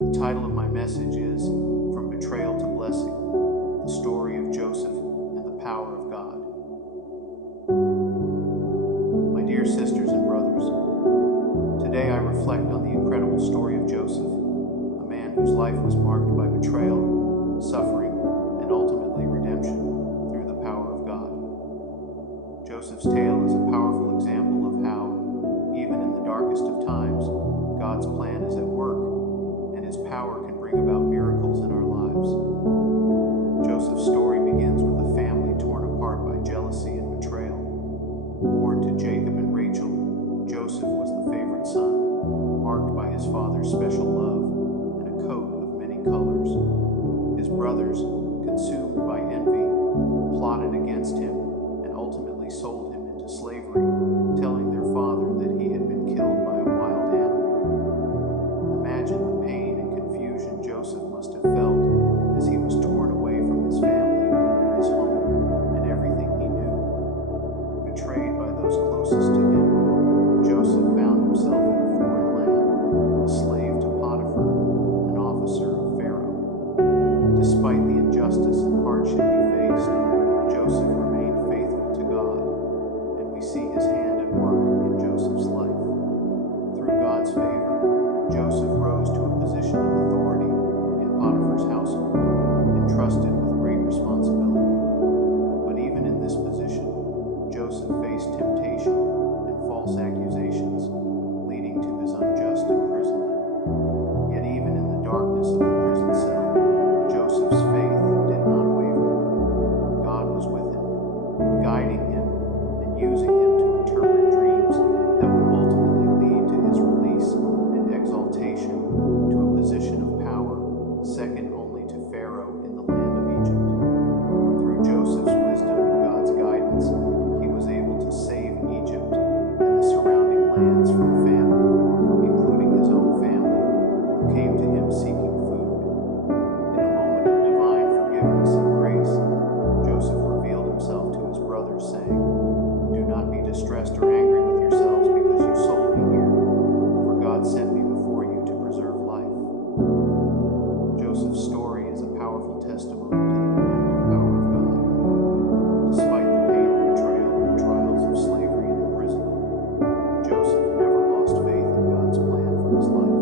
The title of my message is From Betrayal to Blessing, the story of Joseph and the power of God. My dear sisters and brothers, today I reflect on the incredible story of Joseph, a man whose life was marked by betrayal, suffering, and ultimately redemption through the power of God. Joseph's tale is a powerful example of how, even in the darkest of times, God's plan is at work, and His power can bring about miracles in our lives. Joseph's story begins with a family torn apart by jealousy and betrayal. Born to Jacob and Rachel, Joseph was the favorite son, marked by his father's special love and a coat of many colors. His brothers, consumed by envy, plotted against him and ultimately sold him into slavery, telling their father that he had been killed by a wild animal. Imagine the pain and confusion Joseph must have felt as he was torn away from his family, his home, and everything he knew. Betrayed by those closest to him, Joseph found himself in a foreign land, a slave to Potiphar, an officer of Pharaoh. Despite the injustice and hardship he faced, Joseph remained faithful to God, and we see his hand at work in Joseph's life. Through God's favor, Joseph rose to a position of authority in Potiphar's household, entrusted with great responsibility. But even in this position, Joseph faced temptation and false accusations, leading to his unjust imprisonment. Yet even in the darkness of the prison cell, Joseph's faith did not waver. God was with him, guiding him and using him to interpret dreams that would ultimately lead to his release and exaltation to a position of power, second only to Pharaoh in the land of Egypt. Through Joseph's wisdom and God's guidance, he was able to save Egypt and the surrounding lands from famine, including his own family, who came to him seeking food. In a moment of divine forgiveness and grace, Joseph revealed himself to his brothers, saying, "Do not be distressed or angry with yourselves because you sold me here, for God sent me before you to preserve life." Joseph's story is a powerful testimony to the redemptive power of God. Despite the pain of betrayal and the trials of slavery and imprisonment, Joseph never lost faith in God's plan for his life.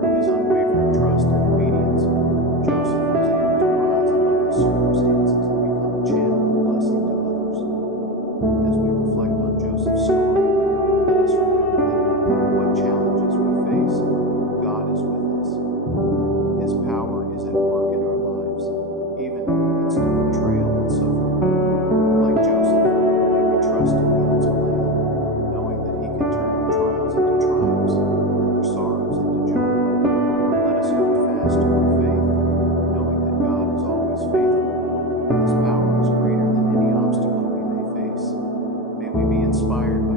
Through his unwavering trust and obedience, Joseph was able to rise above his circumstances and become a channel of blessing to others. As we reflect on Joseph's story, let us remember that no matter what challenges we face, God is with us. His power is at work in our lives, even in the midst of betrayal and suffering. Like Joseph, may we trust in God's plan, knowing that He can turn our trials into triumphs and our sorrows into joy. Let us hold fast to our faith, knowing that God is always faithful, and His power is greater than any obstacle we may face. May we be inspired by